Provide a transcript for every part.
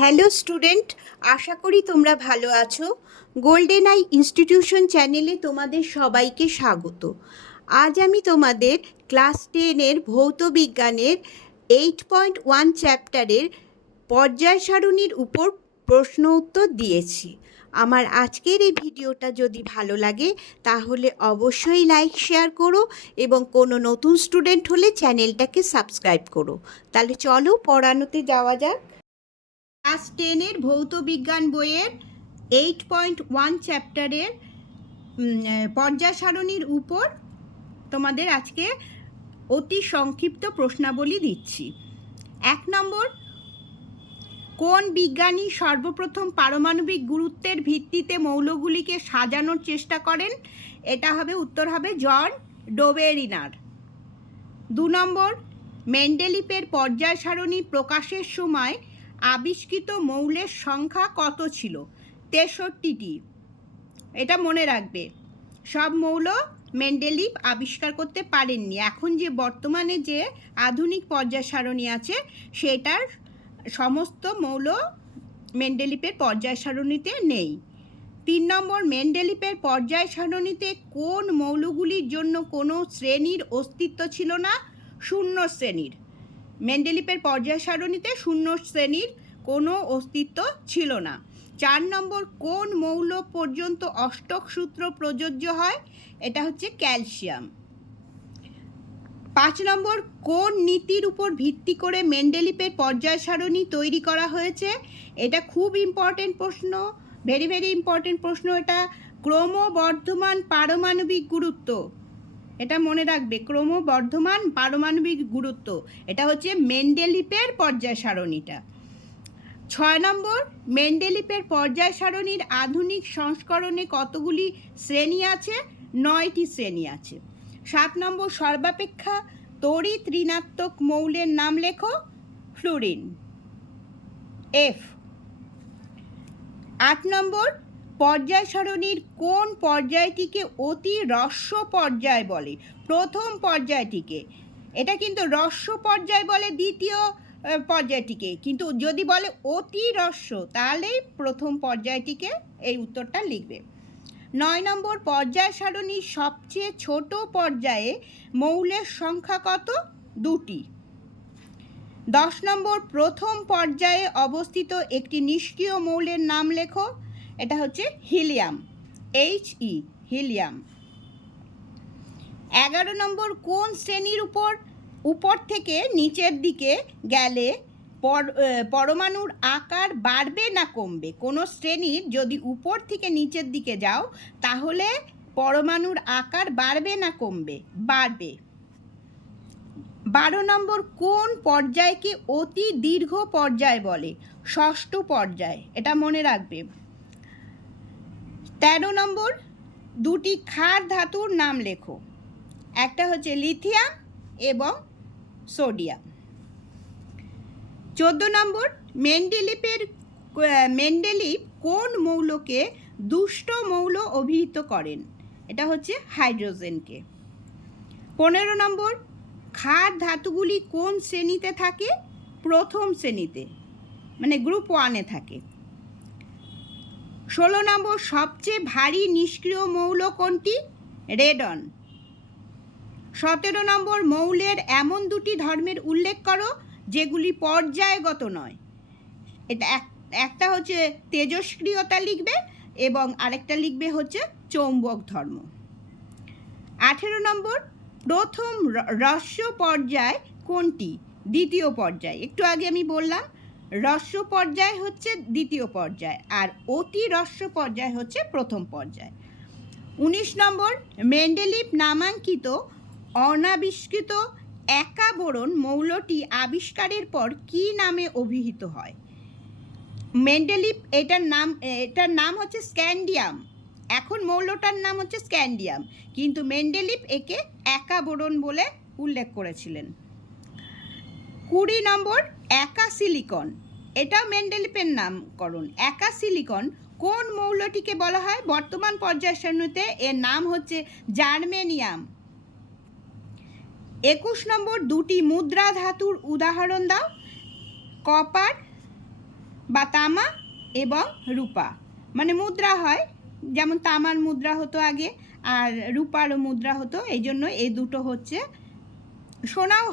Hello student, আশা করি তোমরা ভালো আছো। গোল্ডেন আই ইনস্টিটিউশন চ্যানেলে তোমাদের সবাইকে স্বাগত। আজ আমি তোমাদের ক্লাস 10-এর ভৌত বিজ্ঞানের 8.1 চ্যাপ্টারের পর্যায় সারণীর উপর প্রশ্ন উত্তর দিয়েছি। আমার আজকের এই ভিডিওটা যদি ভালো লাগে তাহলে অবশ্যই লাইক শেয়ার করো এবং কোনো নতুন স্টুডেন্ট হলে চ্যানেলটাকে সাবস্ক্রাইব করো। তাহলে চলো পড়ানোতে যাওয়া যাক। ক্লাস 10-এর ভৌত বিজ্ঞান বইয়ের 8.1 চ্যাপ্টারের পর্যায় সারণীর উপর তোমাদের আজকে অতি সংক্ষিপ্ত প্রশ্নাবলী দিচ্ছি। 1 নম্বর, কোন বিজ্ঞানী সর্বপ্রথম পারমাণবিক গুরুত্বের ভিত্তিতে মৌলগুলিকে সাজানোর চেষ্টা করেন? এটা হবে উত্তর হবে জন ডোবেরিনার। 2 নম্বর, মেন্ডেলিপের পর্যায় সারণী প্রকাশের সময় আবিষ্কৃত মৌলের সংখ্যা কত ছিল? 63টি। এটা মনে রাখবে, সব মৌল মেন্ডেলিপ আবিষ্কার করতে পারেননি। এখন যে বর্তমানে যে আধুনিক পর্যায় সারণী আছে সেটার সমস্ত মৌল মেন্ডেলিপের পর্যায় সারণীতে নেই। 3 নম্বর, মেন্ডেলিপের পর্যায় সারণীতে কোন মৌলগুলির জন্য কোনো শ্রেণীর অস্তিত্ব ছিল না? শূন্য শ্রেণীর। মেন্ডেলিপের পর্যায় সারণীতে শূন্য শ্রেণীর কোনো অস্তিত্ব ছিল না। 4 নম্বর, কোন মৌল পর্যন্ত অষ্টক সূত্র প্রযোজ্য হয়? এটা হচ্ছে ক্যালসিয়াম। 5 নম্বর, কোন নীতির উপর ভিত্তি করে মেন্ডেলিপের পর্যায় সারণী তৈরি করা হয়েছে? এটা খুব ইম্পর্টেন্ট প্রশ্ন, ভেরি ভেরি ইম্পর্টেন্ট প্রশ্ন। এটা ক্রমবর্ধমান পারমাণবিক গুরুত্ব, এটা মনে রাখবে, ক্রমবর্ধমান পারমাণবিক গুরুত্ব, এটা হচ্ছে মেন্ডেলিপের পর্যায় সারণীটা। 6 নম্বর, মেন্ডেলিপের পর্যায় সারণীর আধুনিক সংস্করণে কতগুলি শ্রেণী আছে? 9টি শ্রেণী আছে। 7 নম্বর, সর্বাপেক্ষা তড়িৎ ঋণাত্মক মৌলের নাম লেখো। Fluorine, F. 8 নম্বর, পর্যায় সারণীর কোন পর্যায়টিকে অতি হ্রস্ব পর্যায় বলে? প্রথম পর্যায়টিকে। এটা কিন্তু হ্রস্ব পর্যায় বলে দ্বিতীয় পর্যায়টিকে, কিন্তু যদি বলে অতি হ্রস্ব তাহলেই প্রথম পর্যায়টিকে, এই উত্তরটা লিখবে। 9 নম্বর, পর্যায় সারণীর সবচেয়ে ছোট পর্যায়ে মৌলের সংখ্যা কত? 2টি। 10 নম্বর, প্রথম পর্যায়ে অবস্থিত একটি নিষ্ক্রিয় মৌলের নাম লেখো। এটা হচ্ছে হিলিয়াম, HE, হিলিয়াম। 11 নম্বর, কোন শ্রেণীর উপর থেকে নিচের দিকে গেলে পরমাণুর আকার বাড়বে না কমবে? কোনো শ্রেণীর যদি উপর থেকে নিচের দিকে যাও তাহলে পরমাণুর আকার বাড়বে না কমবে? বাড়বে। 12 নম্বর, কোন পর্যায়কে অতি দীর্ঘ পর্যায় বলে? ষষ্ঠ পর্যায়, এটা মনে রাখবে। 13 নম্বর, 2টি ক্ষার ধাতুর নাম লেখো। একটা হচ্ছে লিথিয়াম এবং সোডিয়াম। 14 নম্বর, মেন্ডেলিপ কোন মৌলকে দুষ্ট মৌল অভিহিত করেন? এটা হচ্ছে হাইড্রোজেনকে। 15 নম্বর, ক্ষার ধাতুগুলি কোন শ্রেণীতে থাকে? প্রথম শ্রেণীতে, মানে গ্রুপ 1-এ থাকে। 16 নম্বর, সবচেয়ে ভারী নিষ্ক্রিয় মৌল কোনটি? রেডন। 17 নম্বর, মৌলের এমন 2টি ধর্মের উল্লেখ করো যেগুলি পর্যায়গত নয়। এটা একটা হচ্ছে তেজস্ক্রিয়তা লিখবে এবং আরেকটা লিখবে হচ্ছে চৌম্বক ধর্ম। 18 নম্বর, প্রথম হ্রস্ব পর্যায় কোনটি? দ্বিতীয় পর্যায়। একটু আগে আমি বললাম হ্রস্ব পর্যায় হচ্ছে দ্বিতীয় পর্যায় আর অতি হ্রস্ব পর্যায় হচ্ছে প্রথম পর্যায়। 19 নম্বর, মেন্ডেলিপ নামাঙ্কিত অনাবিষ্কৃত একা বোরন মৌলটি আবিষ্কারের পর কি নামে অভিহিত হয়? মেন্ডেলিপ এটার নাম হচ্ছে স্ক্যান্ডিয়াম। এখন মৌলটার নাম হচ্ছে স্ক্যান্ডিয়াম, কিন্তু মেন্ডেলিপ একে একা বোরন বলে উল্লেখ করেছিলেন। 20 নম্বর, একা সিলিকন, এটাও মেন্ডেলিপের নামকরণ। একা সিলিকন কোন মৌলটিকে বলা হয়? বর্তমান পর্যায় সারণীতে এর নাম হচ্ছে জার্মেনিয়াম। 21 নম্বর, 2টি মুদ্রা ধাতুর উদাহরণ দাও। কপার, বা তামা এবং রূপা, মানে মুদ্রা হয়, যেমন তামার মুদ্রা হতো আগে আর রূপারও মুদ্রা হতো, এই জন্য এই দুটো হচ্ছে। সোনাও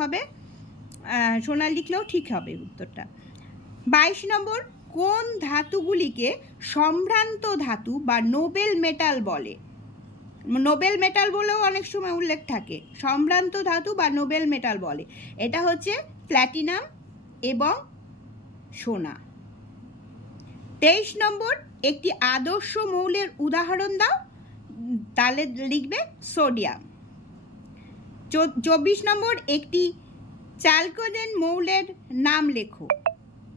হবে, সোনা লিখলেও ঠিক হবে উত্তরটা। 22 নম্বর, কোন ধাতুগুলিকে সম্ভ্রান্ত ধাতু বা নোবেল মেটাল বলে? নোবেল মেটাল বলেও অনেক সময় উল্লেখ থাকে, সম্ভ্রান্ত ধাতু বা নোবেল মেটাল বলে। এটা হচ্ছে প্ল্যাটিনাম এবং সোনা। 23 নম্বর, একটি আদর্শ মৌলের উদাহরণ দাও, তাহলে লিখবে সোডিয়াম। 24 নম্বর, একটি চ্যালকোজেন মৌলের নাম লেখো,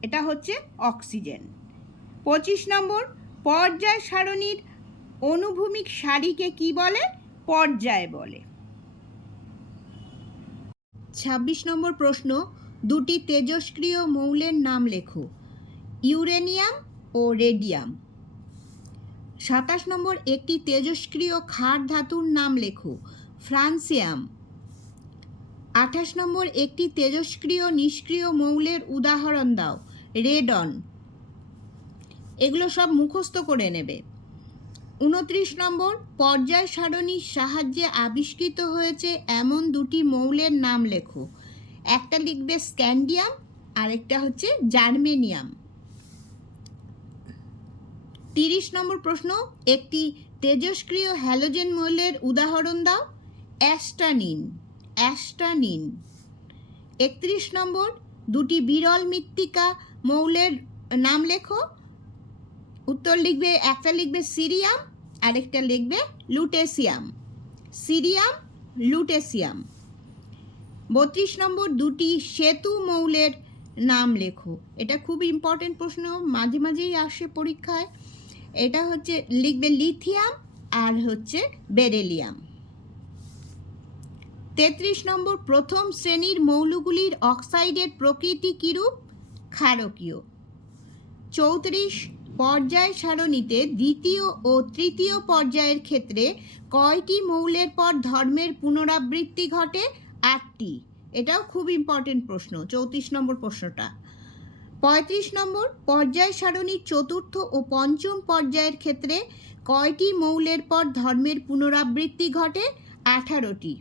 এটা হচ্ছে অক্সিজেন। 25 নম্বর, পর্যায় সারণীর অনুভূমিক সারিকে কি বলে? পর্যায় বলে। 26 নম্বর প্রশ্ন, দুটি তেজস্ক্রিয় মৌলের নাম লেখো, ইউরেনিয়াম ও রেডিয়াম। 27 নম্বর, একটি তেজস্ক্রিয় ক্ষার ধাতুর নাম লেখো, ফ্রান্সিয়াম। 28 নম্বর, একটি তেজস্ক্রিয় নিষ্ক্রিয় মৌলের উদাহরণ দাও, রেডন। এগুলো সব মুখস্থ করে নেবে। 29 নম্বর, পর্যায় সারণীর সাহায্যে আবিষ্কৃত হয়েছে এমন দুটি মৌলের নাম লেখো, একটা লিখবে স্ক্যান্ডিয়াম আর একটা হচ্ছে জার্মেনিয়াম। 30 নম্বর প্রশ্ন, একটি তেজস্ক্রিয় হ্যালোজেন মৌলের উদাহরণ দাও, অ্যাস্টানিন। 31 নম্বর, দুটি বিরল মৃত্তিকা মৌলের নাম লেখো, উত্তর লিখবে, একটা লিখবে সিরিয়াম আর একটা লিখবে লুটেসিয়াম। 32 নম্বর, দুটি সেতু মৌলের নাম লেখো, এটা খুব ইম্পর্টেন্ট প্রশ্ন, মাঝে মাঝেই আসে পরীক্ষায়। এটা হচ্ছে লিখবে লিথিয়াম আর হচ্ছে বেরিলিয়াম। 33 নম্বর, প্রথম শ্রেণীর মৌলগুলির অক্সাইডের প্রকৃতি কিরূপ? ক্ষারকীয়। 34, পর্যায় সারণীতে দ্বিতীয় ও তৃতীয় পর্যায়ের ক্ষেত্রে কয়টি মৌলের পর ধর্মের পুনরাবৃত্তি ঘটে? 8টি। এটাও খুব ইম্পর্টেন্ট প্রশ্ন, 34 নম্বর প্রশ্নটা। 35 নম্বর, পর্যায় সারণীর চতুর্থ ও পঞ্চম পর্যায়ের ক্ষেত্রে কয়টি মৌলের পর ধর্মের পুনরাবৃত্তি ঘটে? 18টি।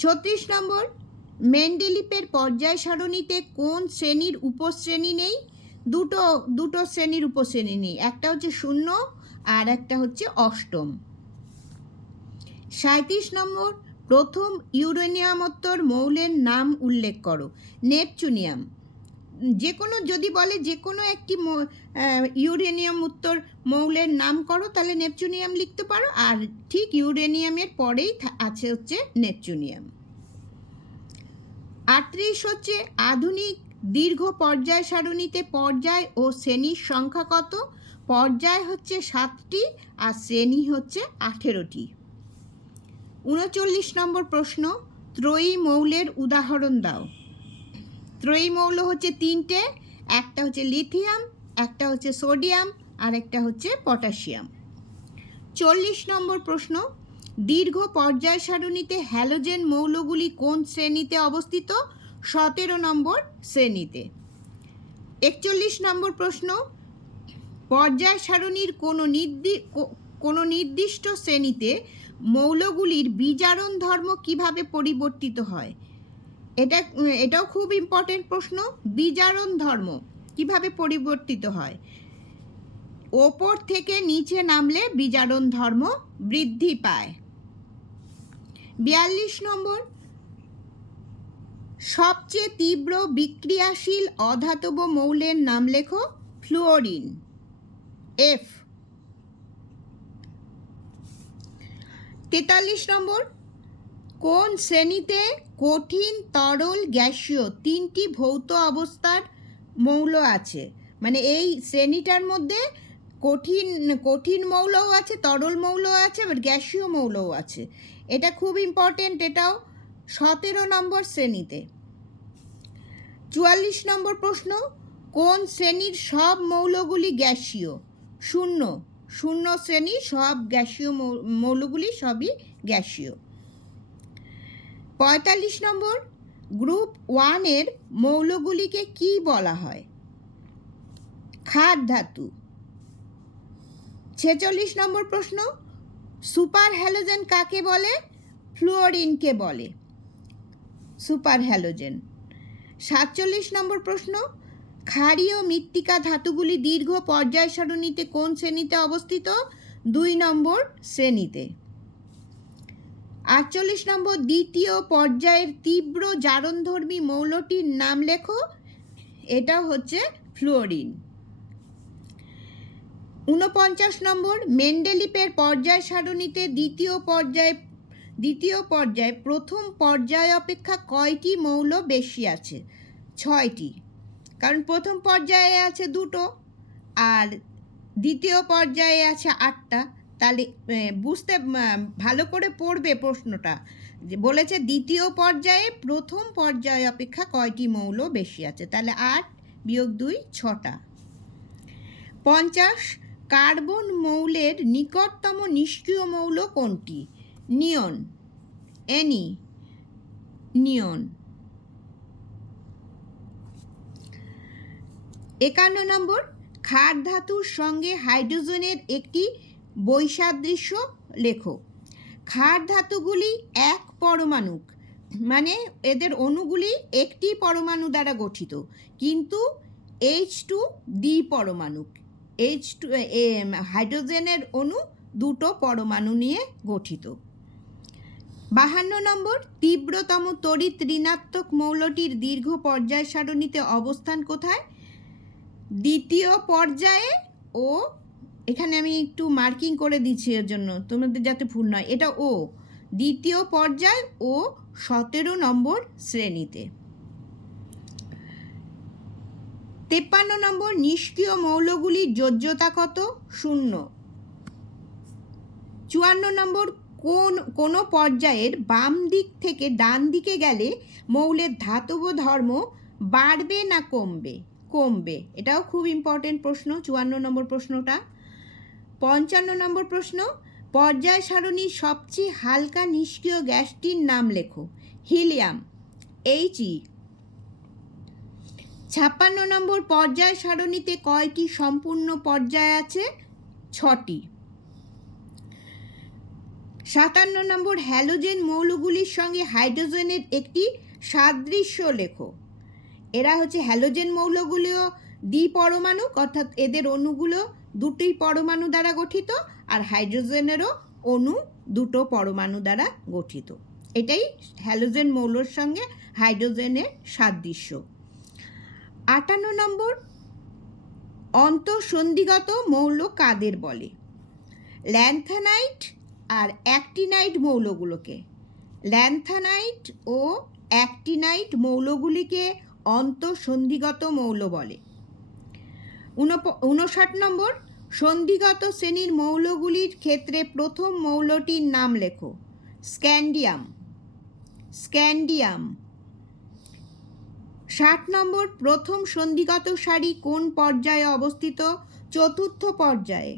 36 নম্বর, মেন্ডেলিপের পর্যায় সারণীতে কোন শ্রেণীর উপশ্রেণী নেই? দুটো শ্রেণীর উপশ্রেণী নেই, একটা হচ্ছে 0 আর একটা হচ্ছে অষ্টম। 37 নম্বর, প্রথম ইউরেনিয়ামোত্তর মৌলের নাম উল্লেখ করো, নেপচুনিয়াম। যে কোনো, যদি বলে যে কোনো একটি ইউরেনিয়াম উত্তর মৌলের নাম করো, তাহলে নেপচুনিয়াম লিখতে পারো, আর ঠিক ইউরেনিয়ামের পরেই আছে হচ্ছে নেপচুনিয়াম। 38 হচ্ছে, আধুনিক দীর্ঘ পর্যায় সারণীতে পর্যায় ও শ্রেণীর সংখ্যা কত? পর্যায় হচ্ছে 7টি আর শ্রেণী হচ্ছে 18টি। 39 নম্বর প্রশ্ন, ত্রয়ী মৌলের উদাহরণ দাও। ত্রয়ী মৌল হচ্ছে 3টে, একটা হচ্ছে লিথিয়াম, একটা হচ্ছে সোডিয়াম আর একটা হচ্ছে পটাশিয়াম। 40 নম্বর প্রশ্ন, দীর্ঘ পর্যায় সারণীতে হ্যালোজেন মৌলগুলি কোন শ্রেণীতে অবস্থিত? 17 নম্বর শ্রেণীতে। 41 নম্বর প্রশ্ন, পর্যায় সারণীর কোনো নির্দিষ্ট শ্রেণীতে মৌলগুলির বিজারণ ধর্ম কিভাবে পরিবর্তিত হয়? এটাও খুব ইম্পর্টেন্ট প্রশ্ন, বিজারণ ধর্ম কিভাবে পরিবর্তিত হয়? ওপর থেকে নিচে নামলে বিজারণ ধর্ম বৃদ্ধি পায়। 42 নম্বর, সবচেয়ে তীব্র বিক্রিয়াশীল অধাতব মৌলের নাম লেখো, ফ্লুওরিন, F। 43 নম্বর, কোন শ্রেণীতে কঠিন, তরল, গ্যাসীয় 3টি ভৌত অবস্থার মৌল আছে? মানে এই শ্রেণীটার মধ্যে কঠিন মৌলও আছে, তরল মৌলও আছে, আবার গ্যাসীয় মৌলও আছে। এটা খুব ইম্পর্টেন্ট, এটাও 17 নম্বর শ্রেণীতে। 44 নম্বর প্রশ্ন, কোন শ্রেণীর সব মৌলগুলি গ্যাসীয়? 0 শ্রেণীর সব গ্যাসীয় মৌলগুলি সবই গ্যাসীয়। 45 নম্বর, গ্রুপ 1-এর মৌলগুলিকে কি বলা হয়? ক্ষার ধাতু। 46 নম্বর প্রশ্ন, সুপার হ্যালোজেন কাকে বলে? ফ্লুওরিনকে বলে সুপার হ্যালোজেন। 47 নম্বর প্রশ্ন, ক্ষারীয় মৃত্তিকা ধাতুগুলি দীর্ঘ পর্যায় সারণীতে কোন শ্রেণীতে অবস্থিত? 2 নম্বর শ্রেণীতে। 48 নম্বর, দ্বিতীয় পর্যায়ের তীব্র জারণধর্মী মৌলটির নাম লেখো। এটা হচ্ছে ফ্লুওরিন। 49 নম্বর, মেন্ডেলিপের পর্যায় সারণীতে দ্বিতীয় পর্যায়ে প্রথম পর্যায় অপেক্ষা কয়টি মৌল বেশি আছে? 6টি, কারণ প্রথম পর্যায়ে আছে 2টো আর দ্বিতীয় পর্যায়ে আছে 8টা। তাহলে ভালো করে পড়বে প্রশ্নটা, যে বলেছে দ্বিতীয় পর্যায়ে প্রথম পর্যায় অপেক্ষা কয়টি মৌল বেশি আছে, তাহলে 8 বিয়োগ 2 6টা। 50, কার্বন মৌলের নিকটতম নিষ্ক্রিয় মৌল কোনটি? নিয়ন, নিয়ন। 51 নম্বর, ক্ষার ধাতুর সঙ্গে হাইড্রোজেনের একটি বৈসাদৃশ্য লেখো। ক্ষার ধাতুগুলি এক পরমাণুক, মানে এদের অণুগুলি একটি পরমাণু দ্বারা গঠিত, কিন্তু H2 দ্বিপরমাণুক। হাইড্রোজেনের অণু 2টো পরমাণু নিয়ে গঠিত। 52 নম্বর, তীব্রতম তড়িৎ ঋণাত্মক মৌলটির দীর্ঘ পর্যায় সারণীতে অবস্থান কোথায়? দ্বিতীয় পর্যায়ে, ও এখানে আমি একটু মার্কিং করে দিচ্ছি এর জন্য তোমাদের যাতে ভুল নয়, এটা ও দ্বিতীয় পর্যায় ও 17 নম্বর শ্রেণীতে। 53 নম্বর, নিষ্ক্রিয় মৌলগুলির যোজ্যতা কত? 0। 54 নম্বর, কোন পর্যায়ের বাম দিক থেকে ডান দিকে গেলে মৌলের ধাতব ধর্ম বাড়বে না কমবে? এটাও খুব ইম্পর্টেন্ট প্রশ্ন, 54 নম্বর প্রশ্নটা। 55 নম্বর প্রশ্ন, পর্যায় সারণীর সবচেয়ে হালকা নিষ্ক্রিয় গ্যাসটির নাম লেখো। Helium, He। 56 নম্বর, পর্যায় সারণীতে কয়টি সম্পূর্ণ পর্যায় আছে? 6টি। 57 নম্বর, হ্যালোজেন মৌলগুলির সঙ্গে হাইড্রোজেনের একটি সাদৃশ্য লেখো। এরা হচ্ছে হ্যালোজেন মৌলগুলিও দ্বিপরমাণু, অর্থাৎ এদের অণুগুলো 2টি পরমাণু দ্বারা গঠিত, আর হাইড্রোজেনেরও অণু 2টো পরমাণু দ্বারা গঠিত। এটাই হ্যালোজেন মৌলর সঙ্গে হাইড্রোজেনের সাদৃশ্য। 58 নম্বর, অন্তঃসন্ধিগত মৌল কাদের বলে? ল্যান্থানাইট আর অ্যাক্টিনাইট মৌলগুলোকে, ল্যান্থানাইট ও অ্যাক্টিনাইট মৌলগুলিকে অন্তঃসন্ধিগত মৌল বলে। 59 নম্বর, সন্ধিগত শ্রেণীর মৌলগুলির ক্ষেত্রে প্রথম মৌলটির নাম লেখো। স্ক্যান্ডিয়াম। 60 নম্বর, প্রথম সন্ধিগত সারি কোন পর্যায়ে অবস্থিত? 4র্থ পর্যায়ে।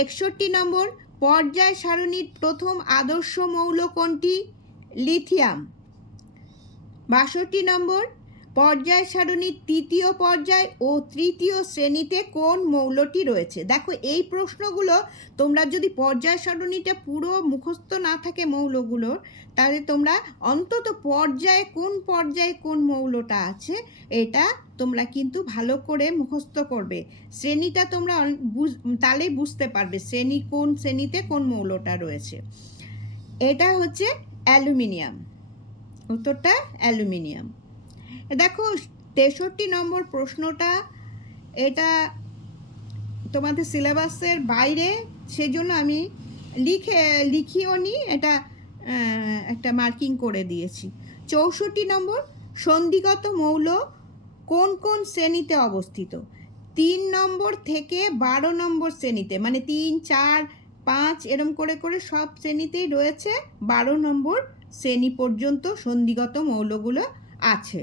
61 নম্বর, পর্যায় সারণীর প্রথম আদর্শ মৌল কোনটি? লিথিয়াম। 62 নম্বর, পর্যায় সারণীর তৃতীয় পর্যায় ও তৃতীয় শ্রেণীতে কোন মৌলটি রয়েছে? দেখো, এই প্রশ্নগুলো তোমরা যদি পর্যায় সারণীটা পুরো মুখস্থ না থাকে মৌলগুলোর, তাহলে তোমরা অন্তত পর্যায়ে কোন মৌলটা আছে এটা তোমরা কিন্তু ভালো করে মুখস্থ করবে। শ্রেণীটা তোমরা তাহলেই বুঝতে পারবে কোন শ্রেণীতে কোন মৌলটা রয়েছে। এটা হচ্ছে অ্যালুমিনিয়াম, উত্তরটা অ্যালুমিনিয়াম। দেখো 63 নম্বর প্রশ্নটা, এটা তোমাদের সিলেবাসের বাইরে, সেজন্য আমি লিখিও নি, এটা একটা মার্কিং করে দিয়েছি। 64 নম্বর, সন্ধিগত মৌল কোন কোন শ্রেণীতে অবস্থিত? 3 নম্বর থেকে 12 নম্বর শ্রেণীতে, মানে 3, 4, 5 এরম করে সব শ্রেণীতেই রয়েছে। 12 নম্বর শ্রেণী পর্যন্ত সন্ধিগত মৌলগুলো আছে।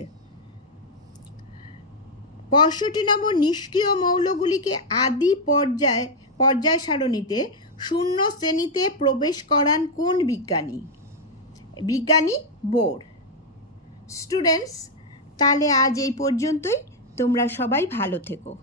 65 নম্বর, নিষ্ক্রিয় মৌলগুলিকে আদি পর্যায় সারণীতে 0 শ্রেণীতে প্রবেশ করান কোন বিজ্ঞানী? বোর। স্টুডেন্টস, তাহলে আজ এই পর্যন্তই। তোমরা সবাই ভালো থেকো।